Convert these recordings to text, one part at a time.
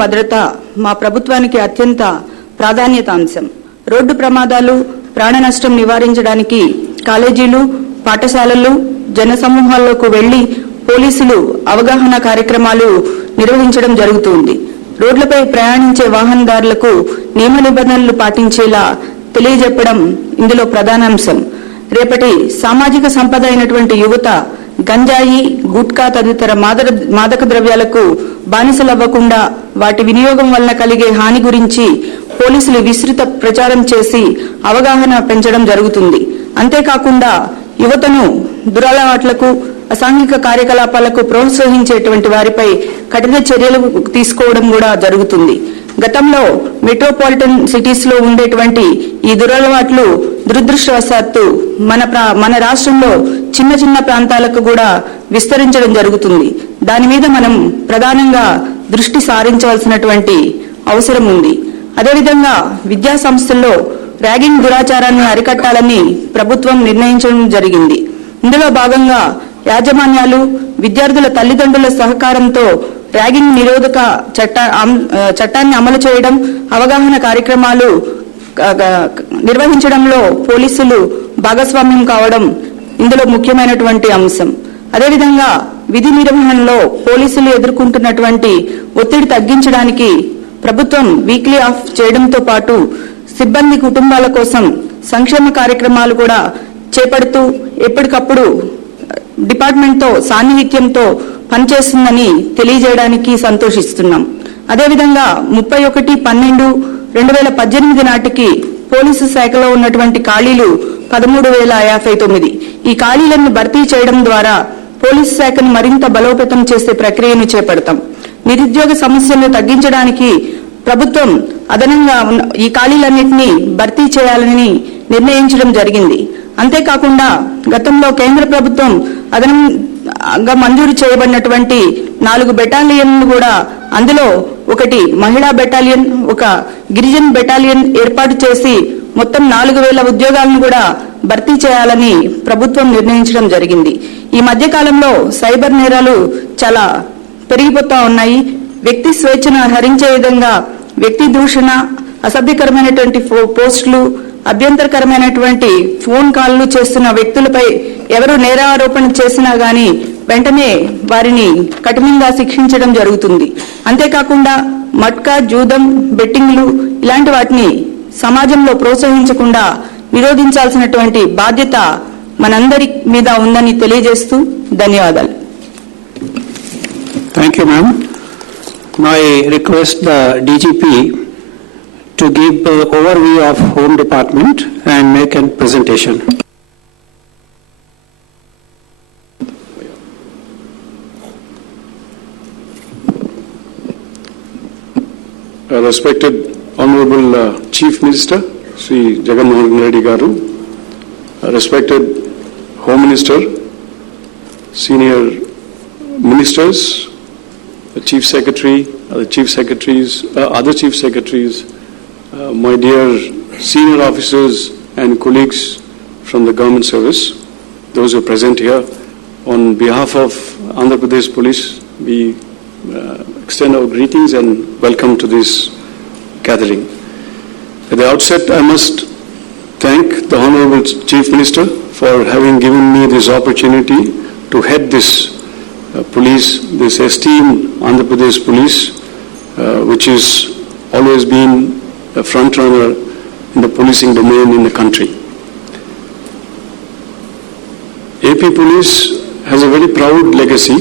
భద్రత మా ప్రభుత్వానికి అత్యంత ప్రాధాన్యత అంశం. రోడ్డు ప్రమాదాలు, ప్రాణ నష్టం నివారించడానికి కాలేజీలు, పాఠశాలలు, జనసమూహాల్లోకి వెళ్లి పోలీసులు అవగాహన కార్యక్రమాలు నిర్వహించడం జరుగుతుంది. రోడ్లపై ప్రయాణించే వాహనదారులకు నియమ నిబంధనలు పాటించేలా తెలియజెప్పడం ఇందులో ప్రధానాంశం. రేపటి సామాజిక సంపద అయినటువంటి యువత గంజాయి, గుట్కా తదితర మాదక ద్రవ్యాలకు బానిసలవ్వకుండా వాటి వినియోగం వల్ల కలిగే హాని గురించి పోలీసులు విస్తృత ప్రచారం చేసి అవగాహన పెంచడం జరుగుతుంది. అంతేకాకుండా యువతను దురలవాట్లకు, అసాంఘిక కార్యకలాపాలకు ప్రోత్సహించేటువంటి వారిపై కఠిన చర్యలు తీసుకోవడం కూడా జరుగుతుంది. గతంలో మెట్రోపాలిటన్ సిటీస్ లో ఉండేటువంటి ఈ దురలవాట్లు దురదృష్టవశాత్తు మన రాష్ట్రంలో చిన్న చిన్న ప్రాంతాలకు కూడా విస్తరించడం జరుగుతుంది. దాని మీద మనం ప్రధానంగా దృష్టి సారించవలసినటువంటి అవసరం ఉంది. అదేవిధంగా విద్యా సంస్థల్లో ర్యాగింగ్ దురాచారాన్ని అరికట్టాలని ప్రభుత్వం నిర్ణయించడం జరిగింది. ఇందులో భాగంగా యాజమాన్యాలు, విద్యార్థుల తల్లిదండ్రుల సహకారంతో ర్యాగింగ్ నిరోధక చట్టాన్ని అమలు చేయడం, అవగాహన కార్యక్రమాలు నిర్వహించడంలో పోలీసులు భాగస్వామ్యం కావడం ఇందులో ముఖ్యమైనటువంటి అంశం. అదేవిధంగా విధి నిర్వహణలో పోలీసులు ఎదుర్కొంటున్నటువంటి ఒత్తిడి తగ్గించడానికి ప్రభుత్వం వీక్లీ ఆఫ్ చేయడంతో పాటు సిబ్బంది కుటుంబాల కోసం సంక్షేమ కార్యక్రమాలు కూడా చేపడుతూ ఎప్పటికప్పుడు డిపార్ట్మెంట్తో సాన్నిహిత్యంతో పనిచేస్తుందని తెలియజేయడానికి సంతోషిస్తున్నాం. అదేవిధంగా 31/12/2018 నాటికి పోలీసు శాఖలో ఉన్నటువంటి ఖాళీలు 13,059. ఈ ఖాళీలను భర్తీ చేయడం ద్వారా పోలీసు శాఖను మరింత బలోపేతం చేసే ప్రక్రియను చేపడతాం. నిరుద్యోగ సమస్యలను తగ్గించడానికి ప్రభుత్వం అదనంగా ఈ ఖాళీలన్నింటినీ భర్తీ చేయాలని నిర్ణయించడం జరిగింది. అంతేకాకుండా గతంలో కేంద్ర ప్రభుత్వం అదనంగా మంజూరు చేయబడినటువంటి 4 బెటాలియన్లు కూడా, అందులో ఒకటి మహిళా బెటాలియన్, ఒక గిరిజన బెటాలియన్ ఏర్పాటు చేసి మొత్తం 4,000 ఉద్యోగాలను కూడా భర్తీ చేయాలని ప్రభుత్వం నిర్ణయించడం జరిగింది. ఈ మధ్య కాలంలో సైబర్ నేరాలు చాలా పెరిగిపోతా ఉన్నాయి. వ్యక్తి స్వేచ్ఛను హరించే విధంగా వ్యక్తి దూషణ, అసభ్యకరమైనటువంటి పోస్టులు, అభ్యంతరకరమైనటువంటి ఫోన్ కాల్లు చేస్తున్న వ్యక్తులపై ఎవరు నేరారోపణ చేసినా గాని వెంటనే వారిని కఠినంగా శిక్షించడం జరుగుతుంది. అంతేకాకుండా మట్కా, జూదం, బెట్టింగ్లు ఇలాంటి వాటిని సమాజంలో ప్రోత్సహించకుండా నిరోధించాల్సినటువంటి బాధ్యత మనందరి మీద ఉందని తెలియజేస్తూ ధన్యవాదాలు. Thank you, ma'am. Now I request the DGP to give an overview of Home Department and make a presentation. Respected Honorable Chief Minister, Sri Jagan Mohan Reddy Garu, respected Home Minister, senior ministers, the Chief Secretary, the Chief Secretaries, other Chief Secretaries, my dear senior officers and colleagues from the government service, those who are present here, on behalf of Andhra Pradesh Police, we extend our greetings and welcome to this gathering. At the outset, I must thank the Honorable Chief Minister for having given me this opportunity to head this police, this esteemed Andhra Pradesh Police, which has always been a front runner in the policing domain in the country. AP Police has a very proud legacy,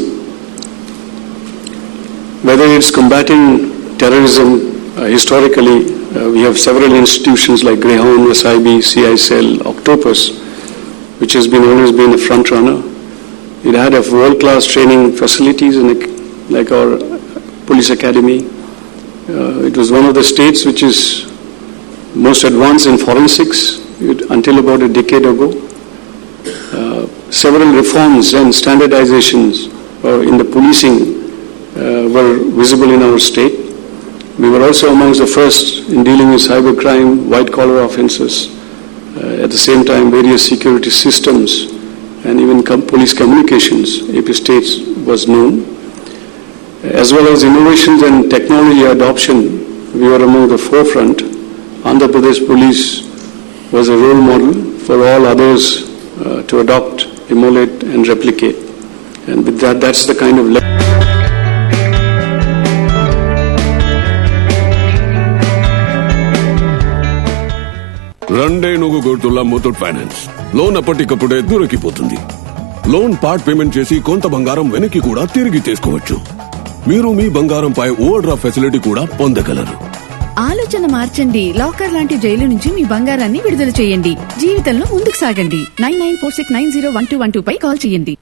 whether it's combating terrorism. Historically, we have several institutions like Greyhound, SIB, CICL, Octopus, which has always been a front runner. It had a world-class training facilities like our police academy. It was one of the states which is most advanced in forensics until about a decade ago. Several reforms and standardizations in the policing were visible in our state. We were also amongst the first in dealing with cybercrime, white-collar offences. At the same time, various security systems, and even police communications, AP States was known. as well as innovations and technology adoption, we were among the forefront. Andhra Pradesh Police was a role model for all others to adopt, emulate and replicate. And with that, that's the kind of రండే నువ్వు గుర్తుల Muthoot finance loan అప్పటికప్పుడే దొరికిపోతుంది. Loan part payment చేసి కొంత బంగారం వెనక్కి కూడా తిరిగి తీసుకోవచ్చు. మీరు మీ బంగారంపై ఓవర్ డ్రాఫ్ట్ ఫెసిలిటీ కూడా పొందగలరు. ఆలోచన మార్చండి. లాకర్ లాంటి జైలు నుంచి మీ బంగారాన్ని విడుదల చేయండి. జీవితంలో ముందుకు సాగండి. 9946901212 పై కాల్ చేయండి.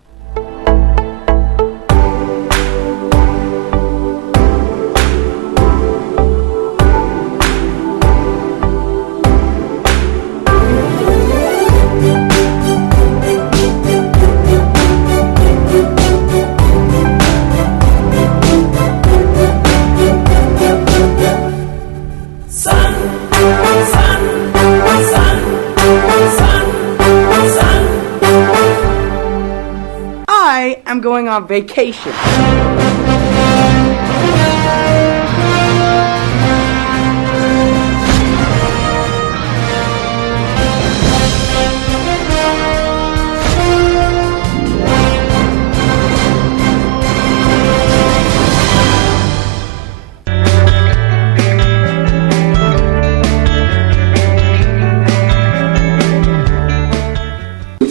I'm going on vacation.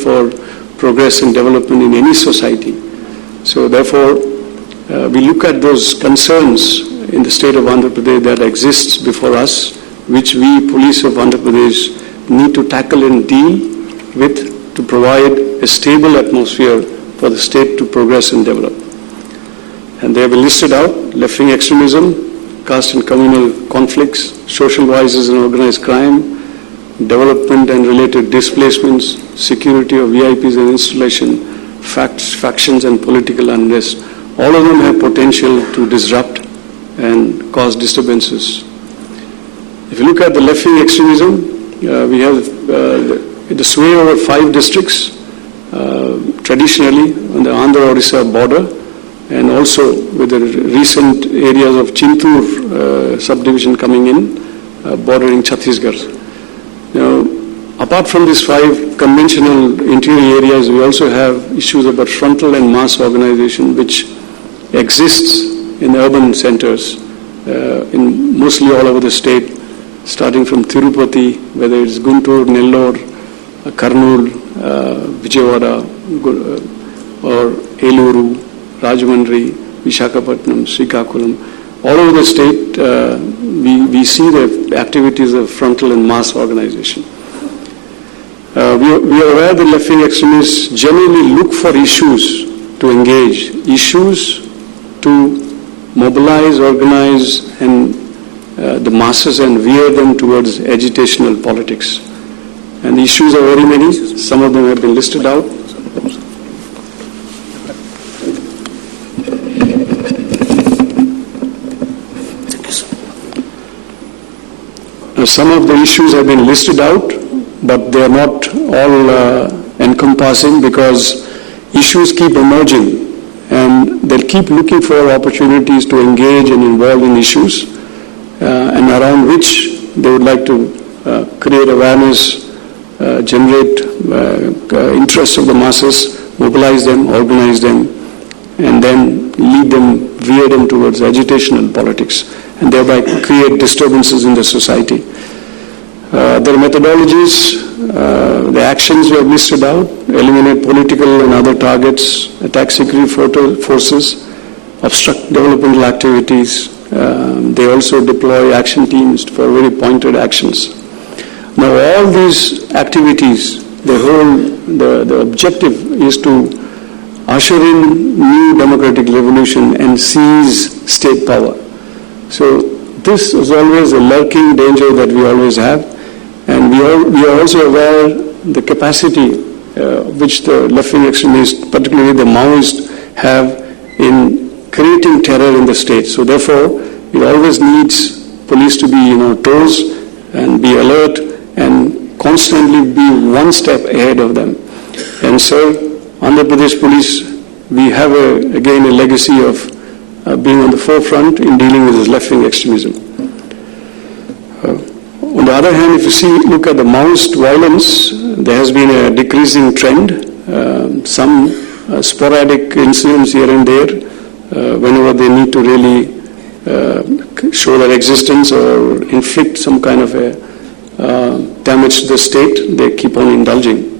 For progress and development in any society. So therefore, we look at those concerns in the state of Andhra Pradesh that exists before us, which we, police of Andhra Pradesh, need to tackle and deal with to provide a stable atmosphere for the state to progress and develop. And they have been listed out: left-wing extremism, caste and communal conflicts, social vices and organized crime, development and related displacements, security of VIPs and installation, factions and political unrest. All of them have potential to disrupt and cause disturbances. If you look at the left-wing extremism, we have the sway over 5 districts, traditionally on the Andhra-Odisha border, and also with the recent areas of Chintur subdivision coming in, bordering Chhattisgarh. Now, apart from these 5 conventional interior areas, we also have issues about frontal and mass organization, which exists in urban centers, in mostly all over the state, starting from Tirupati, whether it's Guntur, Nellore, Karnool, Vijayawada, or Eluru, Rajahmundry, Visakhapatnam, Srikakulam. All over the state, we see the activities of frontal and mass organization. We are aware that left-wing extremists generally look for issues to engage, issues to mobilize, organize, and the masses and veer them towards agitational politics. And the issues are very many. Some of them have been listed out. Some of the issues have been listed out, but they are not all encompassing, because issues keep emerging and they'll keep looking for opportunities to engage and involve in issues and around which they would like to create awareness, generate interest of the masses, mobilize them, organize them, and then lead them, veer them towards agitational politics, and thereby create disturbances in the society. There are methodologies, the actions we have listed out: eliminate political and other targets, attack security forces, obstruct developmental activities. They also deploy action teams for very pointed actions. Now all these activities, the objective is to usher in new democratic revolution and seize state power. So this is always a lurking danger that we always have. And we are also aware the capacity which the left-wing extremists, particularly the Maoists, have in creating terror in the state. So therefore, it always needs police to be toes and be alert and constantly be one step ahead of them. And so, Andhra Pradesh Police, we have again a legacy of being on the forefront in dealing with this left-wing extremism. On the other hand, if you look at the Maoist violence, there has been a decreasing trend. Some sporadic incidents here and there, whenever they need to really show their existence or inflict some kind of a damage to the state, they keep on indulging.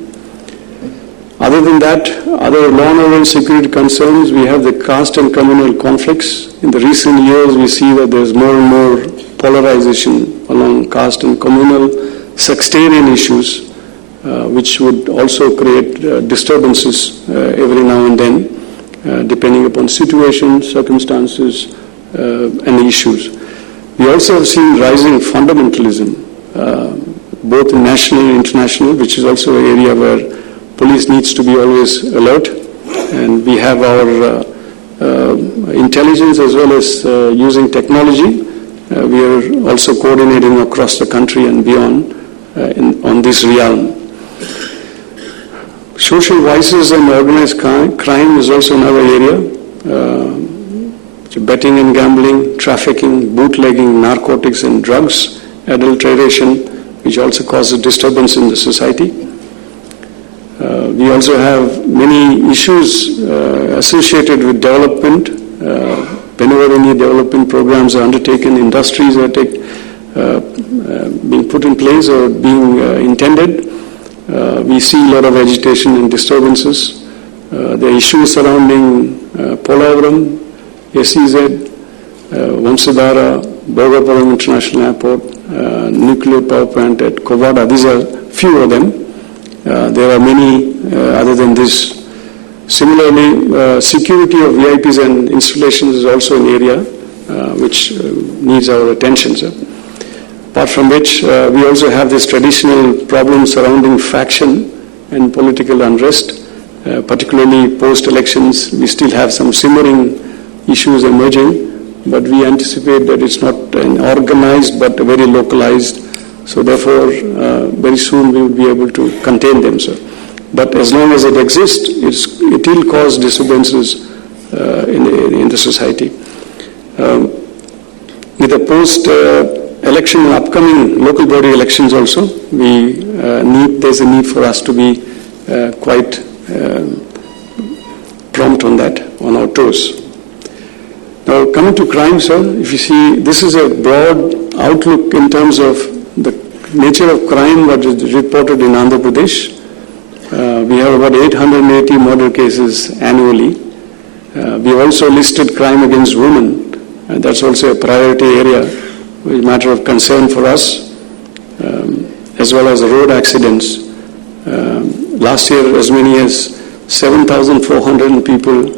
Other than that, other law and order and security concerns, we have the caste and communal conflicts. In the recent years, we see that there's more and more polarization along caste and communal sectarian issues, which would also create disturbances every now and then, depending upon situations, circumstances, and issues. We also have seen rising fundamentalism, both national and international, which is also an area where police needs to be always alert, and we have our intelligence as well as using technology. We are also coordinating across the country and beyond on this realm. Social vices and organized crime is also another area. Betting and gambling, trafficking, bootlegging, narcotics and drugs, adulteration, which also causes disturbance in the society. We also have many issues associated with development. Whenever any development programs are undertaken, industries are being put in place or being intended, we see a lot of agitation and disturbances. The issues surrounding Polavaram, SEZ, Vamsadhara, Bhogapuram International Airport, nuclear power plant at Kovada, these are few of them. There are many other than this. Similarly, security of VIPs and installations is also an area which needs our attention. Sir. Apart from which, we also have this traditional problem surrounding faction and political unrest, particularly post-elections. We still have some simmering issues emerging, but we anticipate that it's not an organized but very localized. So therefore, very soon we will be able to contain them, sir. But as long as it exists, it will cause disturbances in the society. With the post-election and upcoming local body elections also, there's a need for us to be quite prompt on that, on our toes. Now, coming to crime, sir, if you see, this is a broad outlook in terms of the nature of crime that is reported in Andhra Pradesh. We have about 880 murder cases annually. We also listed crime against women, and that's also a priority area, a matter of concern for us, as well as road accidents. Last year, as many as 7,400 people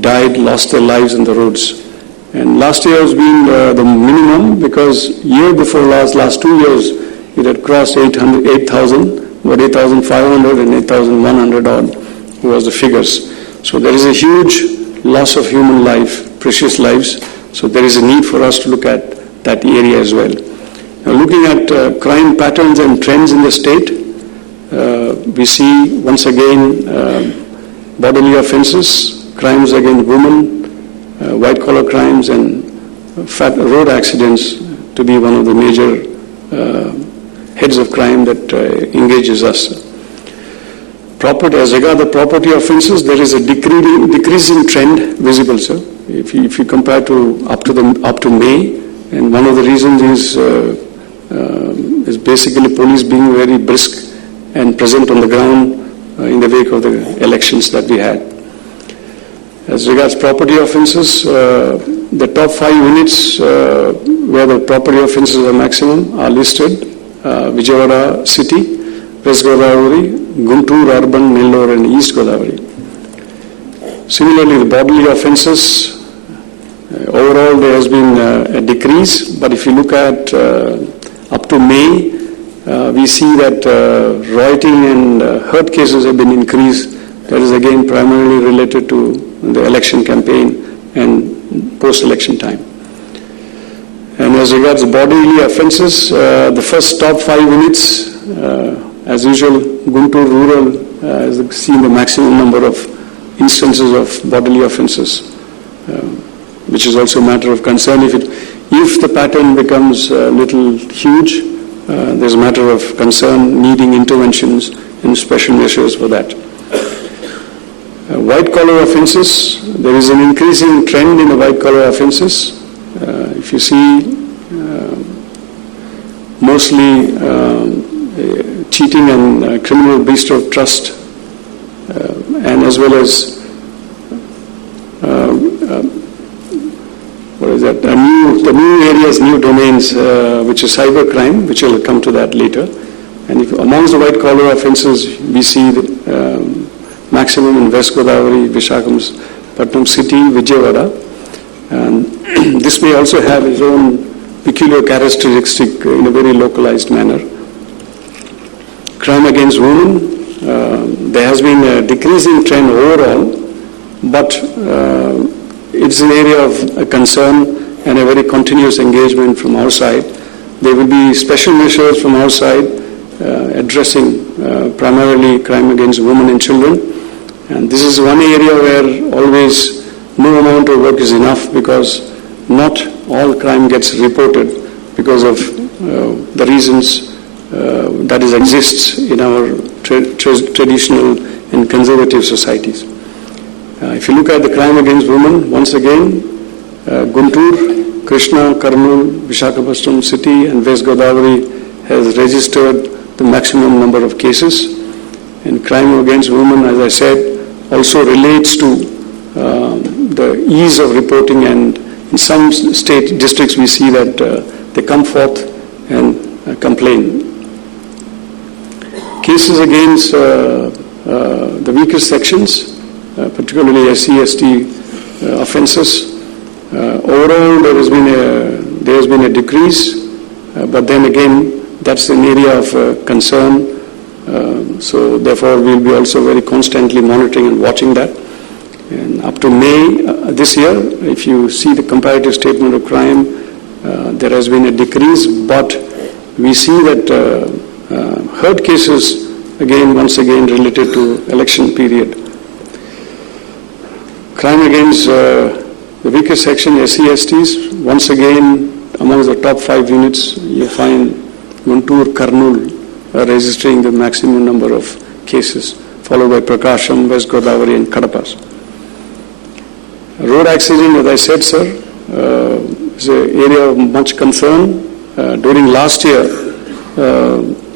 died, lost their lives on the roads. And last year has been the minimum, because year before last 2 years, it had crossed 8,000, about 8,500 and 8,100 odd was the figures. So there is a huge loss of human life, precious lives. So there is a need for us to look at that area as well. Now, looking at crime patterns and trends in the state, we see once again bodily offences, crimes against women, white-collar crimes, and road accidents to be one of the major heads of crime that engages us. As regard the property offences, there is a decreasing trend visible, sir. If you compare to up to May, and one of the reasons is basically police being very brisk and present on the ground in the wake of the elections that we had. As regards property offences, the top 5 units where the property offences are maximum are listed: Vijayawada City, West Godavari, Guntur, Urban, Nellore, and East Godavari. Similarly, the bodily offences, overall there has been a decrease, but if you look at up to May, we see that rioting and hurt cases have been increased. That is again primarily related to the election campaign and post-election time. And as regards bodily offences, the first top 5 units, as usual, Guntur Rural has seen the maximum number of instances of bodily offences. which is also a matter of concern. If the pattern becomes a little huge, there's a matter of concern needing interventions and special measures for that. White-collar offences, there is an increasing trend in the white-collar offences. If you see, mostly cheating and criminal breach of trust, and as well as the new areas, new domains, which is cybercrime, which will come to that later. And amongst the white-collar offences, we see the maximum in West Godavari, Visakhapatnam city, Vijayawada. And this may also have its own peculiar characteristic in a very localized manner. Crime against women, there has been a decreasing trend overall, but it's an area of concern and a very continuous engagement from our side. There will be special measures from our side addressing primarily crime against women and children. And this is one area where always no amount of work is enough, because not all crime gets reported because of the reasons that exists in our traditional and conservative societies. If you look at the crime against women, once again, Guntur, Krishna, Kurnool, Visakhapatnam city and West Godavari has registered the maximum number of cases. And crime against women, as I said, also relates to the ease of reporting, and in some state districts we see that they come forth and complain. Cases against the weakest sections, particularly SC/ST offences, overall there has been a decrease, but then again that's an area of concern. So therefore we'll be also very constantly monitoring and watching that. And up to May this year, if you see the comparative statement of crime, there has been a decrease, but we see that hurt cases once again related to election period. Crime against the weakest section, SC/STs, once again amongst the top 5 units you find Guntur, Kurnool registering the maximum number of cases, followed by Prakasham, West Godavari and Kadapas. Road accident, as I said, sir, is an area of much concern. During last year,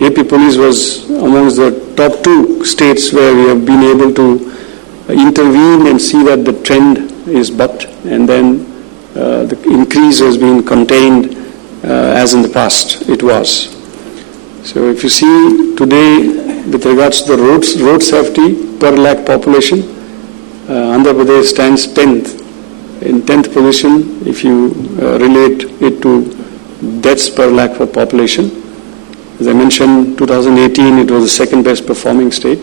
AP Police was amongst the top 2 states where we have been able to intervene and see that the trend is bucked, and then the increase has been contained as in the past it was. So if you see today with regards to the road safety per lakh population, Andhra Pradesh stands 10th, in 10th position if you relate it to deaths per lakh for population. As I mentioned, 2018 it was the second best performing state.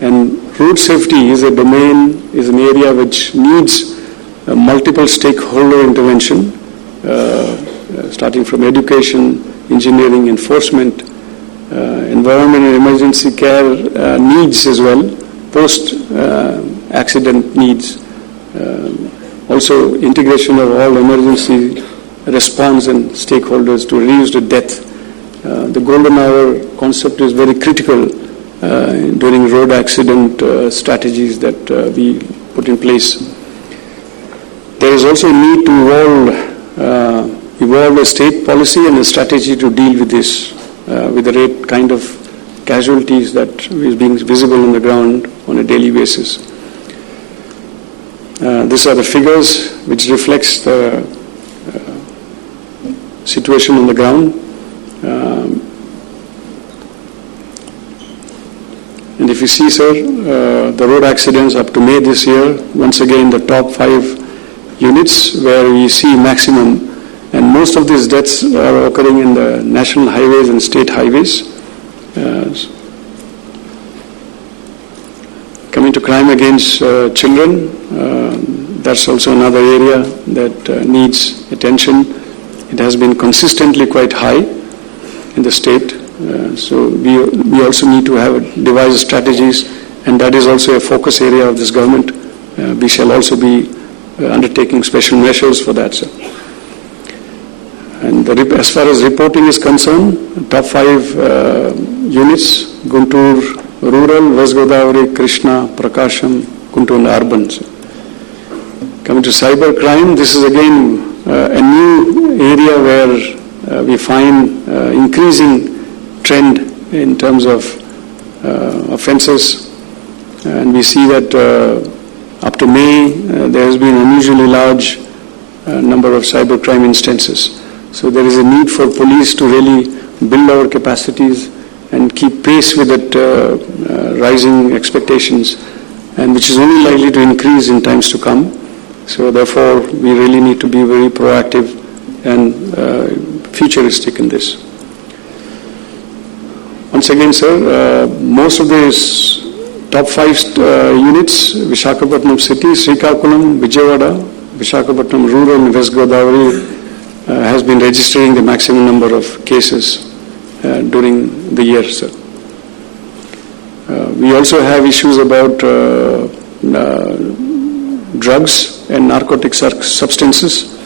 And road safety is a domain, is an area which needs multiple stakeholder intervention, starting from education, engineering, enforcement, environment and emergency care needs as well, post-accident needs, also integration of all emergency response and stakeholders to reduce the death. The golden hour concept is very critical during road accident strategies that we put in place. There is also a need to evolve a state policy and a strategy to deal with this, with the rate kind of casualties that is being visible on the ground on a daily basis. These are the figures which reflects the situation on the ground. And if you see, sir, the road accidents up to May this year, once again the top 5 units where we see maximum, and most of these deaths are occurring in the national highways and state highways. Coming to crime against children, that's also another area that needs attention. It has been consistently quite high in the state. So we also need to devise strategies, and that is also a focus area of this government. We shall also be undertaking special measures for that, sir. And as far as reporting is concerned, top 5 units, Guntur Rural, West Godavari, Krishna, Prakasham, Guntur and Urban. Sir. Coming to cyber crime, this is again a new area where we find increasing trend in terms of offences, and we see that up to May there has been unusually large number of cyber crime instances. So there is a need for police to really build our capacities and keep pace with that rising expectations, and which is only likely to increase in times to come. So therefore, we really need to be very proactive and futuristic in this. Once again, sir, most of these top 5 units, Visakhapatnam City, Srikakulam, Vijayawada, Visakhapatnam Rural and West Godavari has been registering the maximum number of cases during the year, sir. We also have issues about drugs and narcotic substances,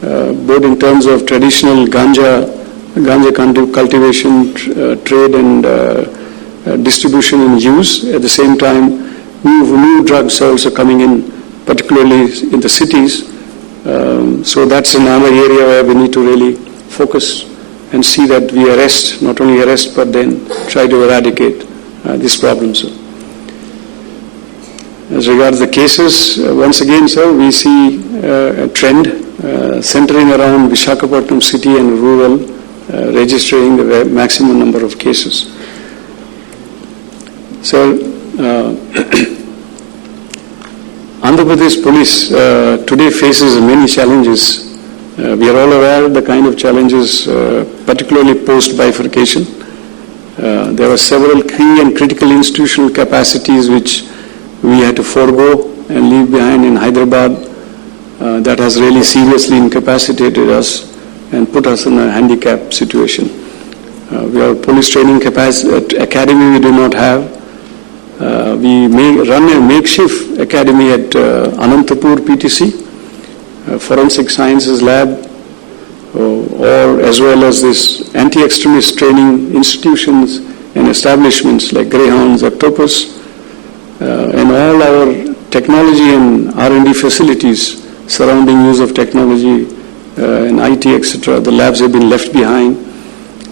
both in terms of traditional ganja cultivation, trade and distribution and use. At the same time, new drugs are also coming in, particularly in the cities. So that's another area where we need to really focus and see that we arrest, not only arrest, but then try to eradicate these problems. Sir. As regards the cases, once again, sir, we see a trend centering around Visakhapatnam City and rural, registering the maximum number of cases. So, Andhra Pradesh Police today faces many challenges. We are all aware of the kind of challenges, particularly post-bifurcation. There are several key and critical institutional capacities which we had to forego and leave behind in Hyderabad. That has really seriously incapacitated us and put us in a handicapped situation. We have police training academy we do not have. We may run a makeshift academy at Anantapur PTC, Forensic Sciences Lab, or as well as this anti-extremist training institutions and establishments like Greyhounds, Octopus, and all our technology and R&D facilities surrounding use of technology and IT, etc. The labs have been left behind.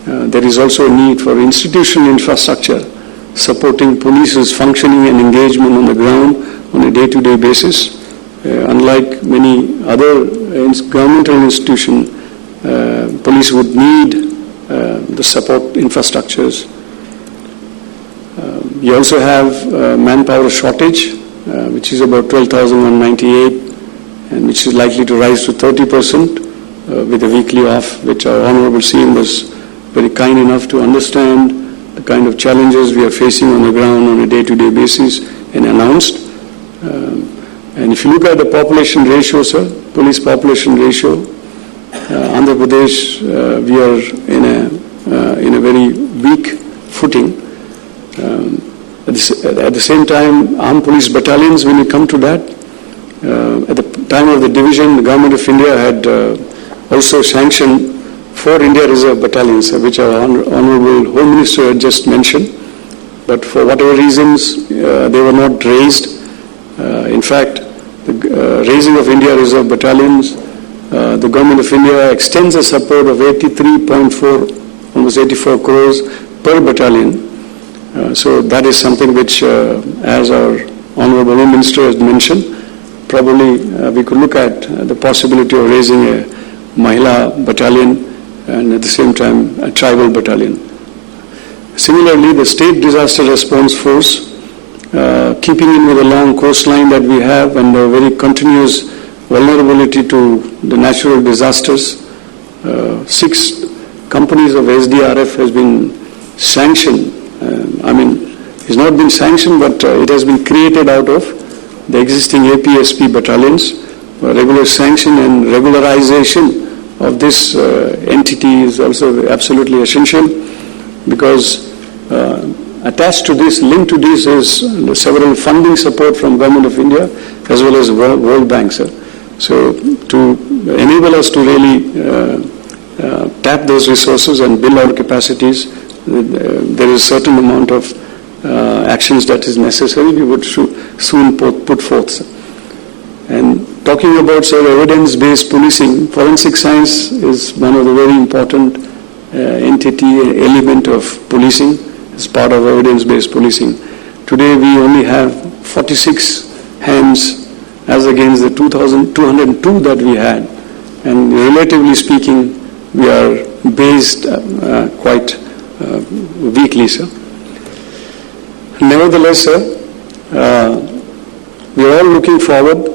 There is also a need for institutional infrastructure supporting police's functioning and engagement on the ground on a day-to-day basis. Unlike many other governmental institutions, police would need the support infrastructures. We also have manpower shortage, which is about 12,198, and which is likely to rise to 30% with a weekly off, which our Honorable CM was very kind enough to understand the kind of challenges we are facing on the ground on a day-to-day basis and announced. And if you look at the population ratio, sir, police population ratio, Andhra Pradesh, we are in a very weak footing. At the same time, armed police battalions, when we come to that, at the time of the division, the Government of India had also sanctioned 4 India Reserve battalions, which our Honorable Home Minister had just mentioned. But for whatever reasons, they were not raised. In fact, the raising of India Reserve battalions, the Government of India extends a support of 83.4, almost 84 crores per battalion. So that is something which, as our Honorable Home Minister has mentioned, probably we could look at the possibility of raising a Mahila battalion and at the same time a tribal battalion. Similarly, the State Disaster Response Force, keeping in with the long coastline that we have and the very continuous vulnerability to the natural disasters, 6 companies of SDRF has been sanctioned. It's not been sanctioned, but it has been created out of the existing APSP battalions. Regular sanction and regularization of this entity is also absolutely essential, because attached to this, linked to this, is several funding support from Government of India as well as World Bank, sir. So to enable us to really tap those resources and build our capacities, there is a certain amount of actions that is necessary. We would soon put forth. And talking about, sir, evidence-based policing, forensic science is one of the very important element of policing as part of evidence-based policing. Today we only have 46 hands as against the 2,202 that we had, and relatively speaking, we are based quite weakly, sir. Nevertheless, sir, we are all looking forward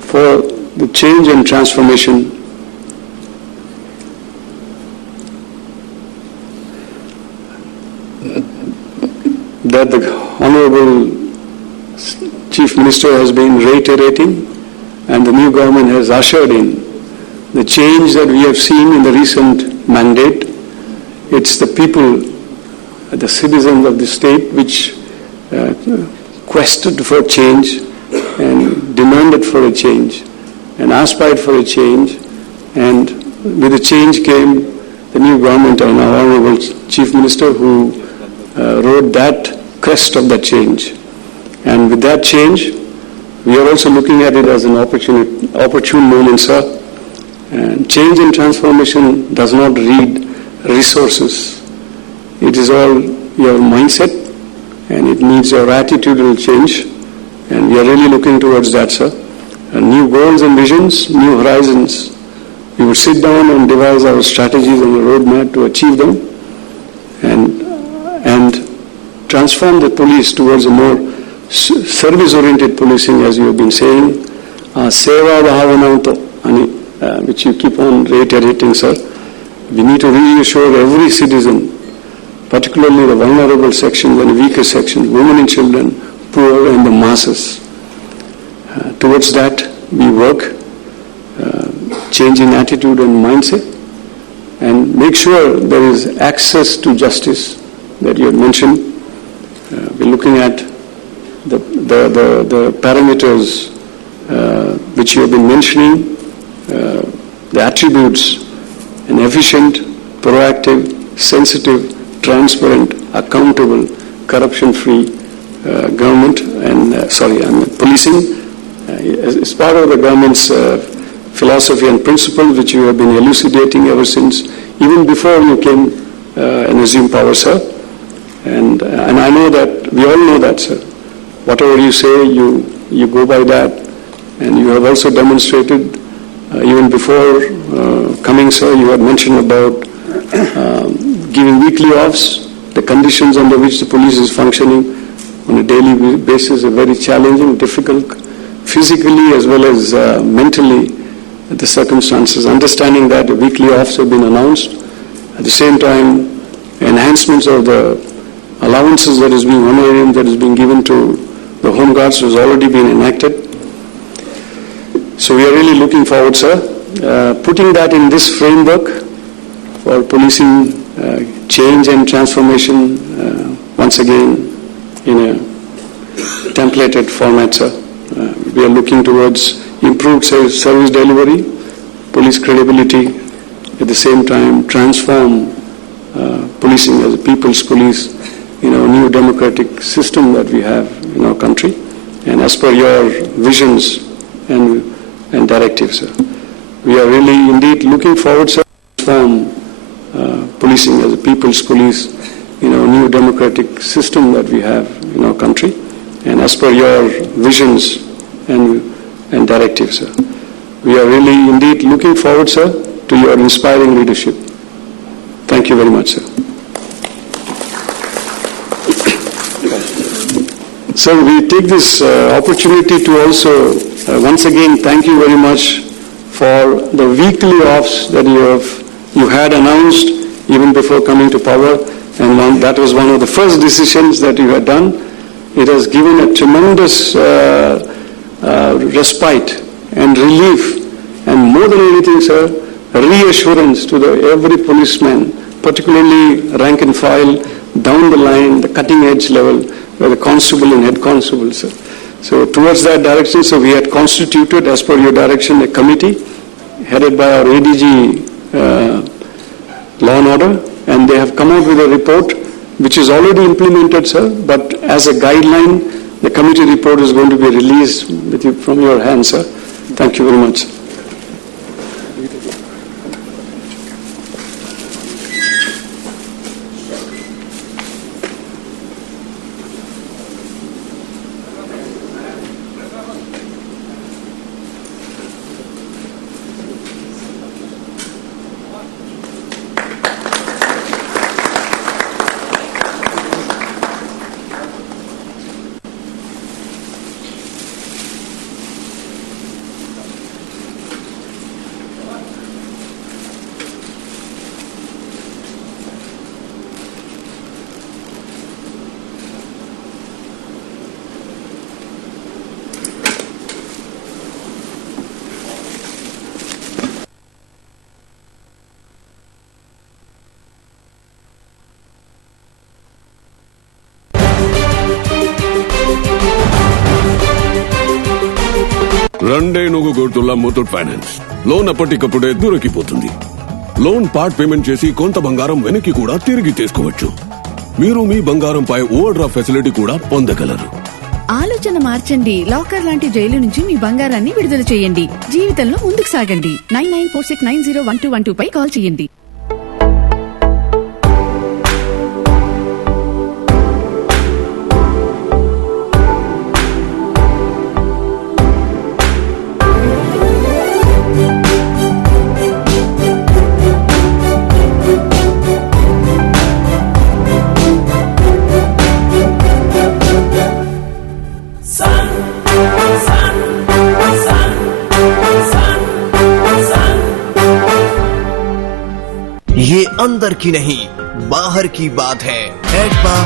for the change and transformation that the Honorable Chief Minister has been reiterating, and the new government has ushered in the change that we have seen in the recent mandate. It's the people, the citizens of the state, which quested for change and demanded for a change and aspired for a change. And with the change came the new government and our Honorable Chief Minister, who rode that crest of that change. And with that change, we are also looking at it as an opportune moment, sir. And change and transformation does not read resources. It is all your mindset, and it needs your attitudinal change. And we are really looking towards that, sir. And new goals and visions, new horizons. We will sit down and devise our strategies and a roadmap to achieve them, and transform the police towards a more service-oriented policing, as you have been saying, seva bhavananto, which you keep on reiterating, sir. We need to reassure every citizen, particularly the vulnerable sections and the weaker sections, women and children, poor and the masses. Towards that, we work, changing attitude and mindset, and make sure there is access to justice that you had mentioned. We're looking at the parameters which you have been mentioning, the attributes: an efficient, proactive, sensitive, transparent, accountable, corruption-free government and policing is part of the government's philosophy and principles, which you have been elucidating ever since, even before you came and assumed power, sir. And I know that, we all know that, sir. Whatever you say, you go by that. And you have also demonstrated, even before coming, sir, you had mentioned about giving weekly offs. The conditions under which the police is functioning on a daily basis are very challenging, difficult, physically as well as mentally, the circumstances. Understanding that the weekly offs have been announced. At the same time, enhancements of the allowances that is being honorarium that is being given to the Home Guards has already been enacted. So we are really looking forward, sir, putting that in this framework for policing change and transformation, once again in a templated format, sir. We are looking towards improved service delivery, police credibility, at the same time transform policing as a people's police in our new democratic system that we have in our country, and as per your visions and directives, sir. We are really indeed looking forward, sir, to transform policing as a people's police in our new democratic system that we have in our country, and as per your visions and directives, sir. We are really indeed looking forward, sir, to your inspiring leadership. Thank you very much, sir. Sir, we take this opportunity to also once again thank you very much for the weekly offs that you had announced even before coming to power, and that was one of the first decisions that you had done. It has given a tremendous respite and relief, and more than anything, sir, reassurance to every policeman, particularly rank and file, down the line, the cutting edge level, where the constable and head constable, sir. So towards that direction, so we had constituted, as per your direction, a committee headed by our ADG Law and Order, and they have come out with a report which is already implemented, sir, but as a guideline, the committee report is going to be released with you, from your hands, sir. Thank you very much. రెండేనుగు గుర్తుల Muthoot finance. Loan అప్పటికప్పుడే దొరికిపోతుంది. Loan part payment చేసి కొంత బంగారం వెనక్కి కూడా తిరిగి తీసుకోవచ్చు. మీరు మీ బంగారంపై ఓవర్ డ్రాఫ్ట్ ఫెసిలిటీ కూడా పొందగలరు. ఆలోచన మార్చండి. లాకర్ లాంటి జైలు నుంచి మీ బంగారాన్ని విడుదల చేయండి. జీవితంలో ముందుకు సాగండి. 9946901212 పై కాల్ చేయండి. ये अंदर की नहीं बाहर की बात है. एडबा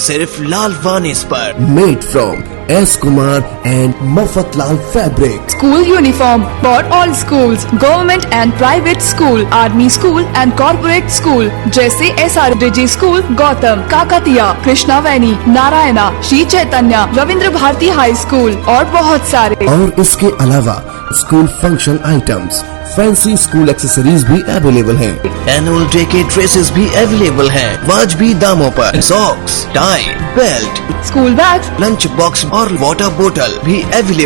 सिर्फ लाल वानिस पर. Made from S. Kumar and Mafatlal Fabric. School uniform for all schools, government and private school, army school and corporate school, जैसे SRDG school, गौतम, काकतिया, कृष्णा वैनी, नारायणा, श्री चैतन्य, रविंद्र भारती हाई स्कूल और बहुत सारे. और इसके अलावा school function items, fancy school accessories भी available हैं. Annual day के ड्रेसेस भी अवेलेबल हैं. वाजबी दामों पर. Socks, tie, belt, school bags, lunch box और वाटर बोतल भी अवेलेबल.